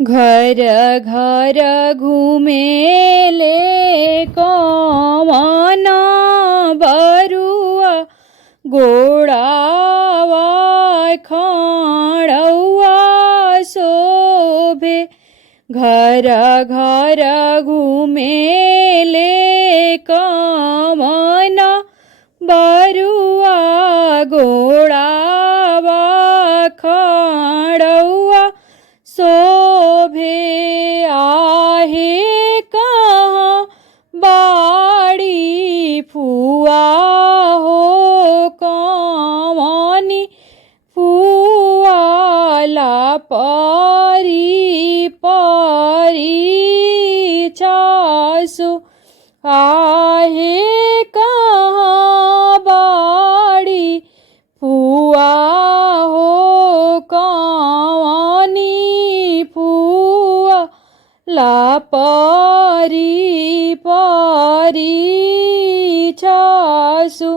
घर घर घुमेले कवन बरुआ गोड़ावा खड़ौआ शोभे। घर घर घुमेले कवन बरुआ गोड़ावा खड़ौआ शोभे। आहे कहाँ बाड़ी फुआ हो कवनी फुआ ला परी परी चासु। आहे कहाँ बाड़ी फुआ हो कवनी फुआ ला परी परी चासु।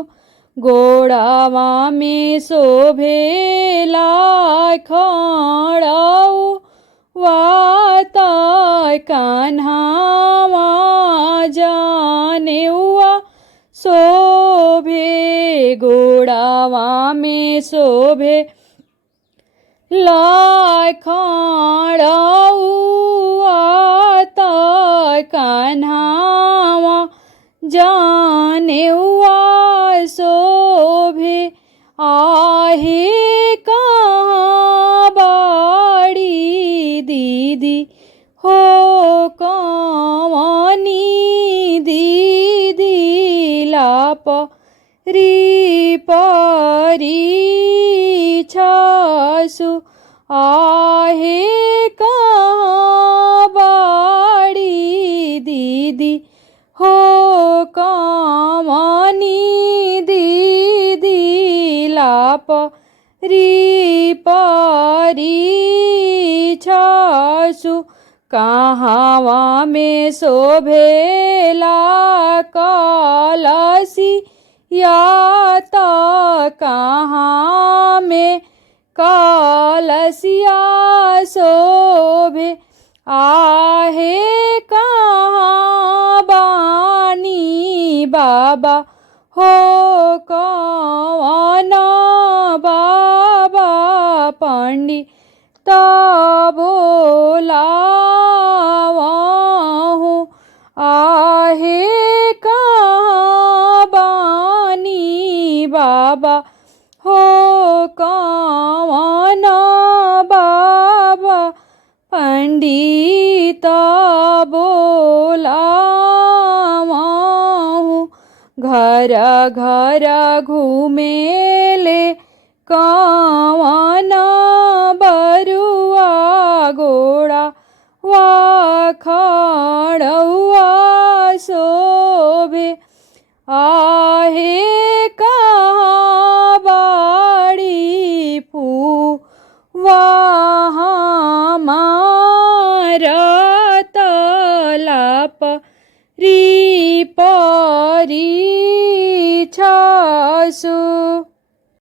गोड़ावा में शोभेला खड़ौ वात कान्हावा जानेउआ शोभे। गोड़ावा में शोभे ला खड़ौआ त कान्हावा जानेउआ शोभे। आहे कहाँ बाड़ी दीदी हो कवनी दीदी लाप री परी छासु। आहे कहाँ बाड़ी दीदी हो कवनी दीदी लाप री परी छासु। कहाँवा में शोभेला कलसी या त कहाँ में कलसिया शोभे। आहे कहाँ बानी बाबा हो कवन बाबा पंडित बोलावहु। आहे कहाँ बानी बाबा हो कवन बाबा पंडित बोलावहु। घर घर घुमेले कवन बरुआ गोड़ा वा खड़ौआ शोभे। आहे कहाँ बाड़ी फुआ हमारा तलाप री परी छासु।